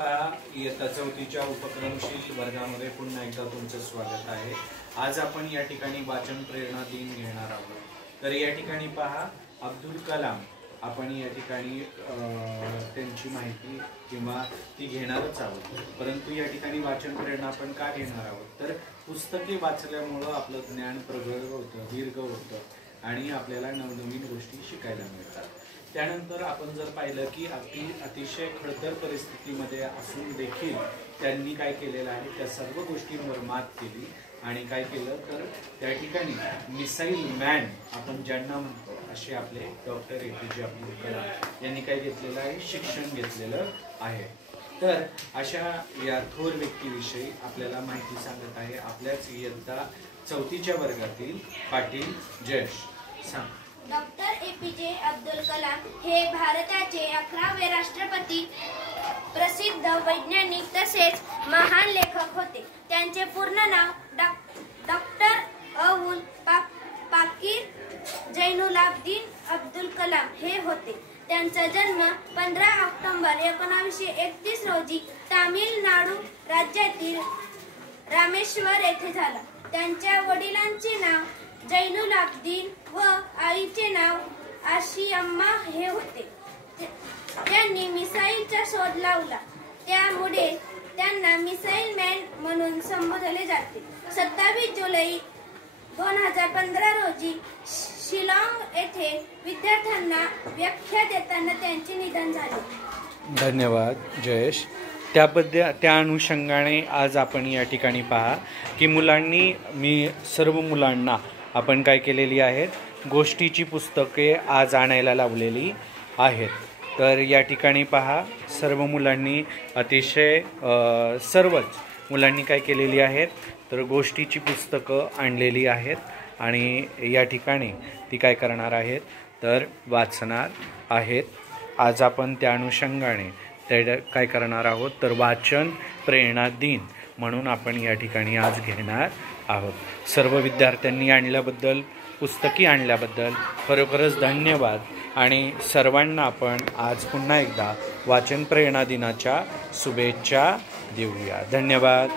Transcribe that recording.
इयत्ता चौथीच्या उपक्रमशील वर्गामध्ये पुन्हा एकदा तुमचं स्वागत आहे। आज आपण या ठिकाणी वाचन प्रेरणा दिन घेणार आहोत। तर या ठिकाणी पहा, अब्दुल कलाम आपण या ठिकाणी त्यांची माहिती किंवा ती घेणारच आहोत, परंतु या ठिकाणी वाचन प्रेरणा आपण का घेणार आहोत तर पुस्तके वाचल्यामुळे आपलं ज्ञान प्रगल्भ होतं, दीर्घ होतं आणि आपल्याला नवनवीन गोष्टी शिकायला मिळतात। त्यानंतर आपण जर पाहिलं की अतिशय खडतर परिस्थितीमध्ये असून देखील त्यांनी काय केलेलं आहे, त्या सर्व गोष्टींवर मात केली आणि काय केलं तर त्या ठिकाणी मिसाईल मॅन आपण ज्यांना म्हणतो असे आपले डॉक्टर APJ अब्दुल कलाम यांनी काय घेतलेलं आहे, शिक्षण घेतलेलं आहे। तर अशा या थोर व्यक्तीविषयी आपल्याला माहिती सांगत आहे आपल्याच इयत्ता चौथीच्या वर्गातील पाटील जयेश। सांग। डॉक्टर APJ अब्दुल कलाम हे भारताचे 11वे राष्ट्रपती, प्रसिद्ध वैज्ञानिक तसेच महान लेखक होते। त्यांचे पूर्ण नाव डॉक्टर अबुल पाकीर जैनुलाब्दीन अब्दुल कलाम हे होते। त्यांचा जन्म 15 ऑक्टोबर 1931 रोजी तामिळनाडू राज्यातील रामेश्वर येथे झाला। त्यांच्या वडिलांचे नाव जैनुलाब्दीन व आईचे नाव आशियम्मा हे होते। त्यांनी मिसाईलचा शोध लावला, त्यामुळे त्यांना मिसाईल मॅन म्हणून संबोधले जाते। 27 जुलै 2015 रोजी शिलाँग येथे विद्यार्थ्यांना व्याख्या देताना त्यांचे निधन झाले। धन्यवाद जयेश। त्या अनुषंगाने आज आपण या ठिकाणी पहा की सर्व मुलांना आपण काय केलेली आहेत, गोष्टीची पुस्तके आज आणायला लावलेली आहेत। तर या ठिकाणी पहा, सर्व मुलांनी सर्वच मुलांनी काय केलेली आहेत तर गोष्टीची पुस्तकं आणलेली आहेत आणि या ठिकाणी ती काय करणार आहेत तर वाचणार आहेत। आज आपण त्या अनुषंगाने काय करणार आहोत तर वाचन प्रेरणा दिन म्हणून आपण या ठिकाणी आज घेणार आहोत। सर्व विद्यार्थ्यांनी आणल्याबद्दल, पुस्तकी आणल्याबद्दल खरोखरच धन्यवाद आणि सर्वांना आपण आज पुन्हा एकदा वाचन प्रेरणा दिनाच्या शुभेच्छा देऊया। धन्यवाद।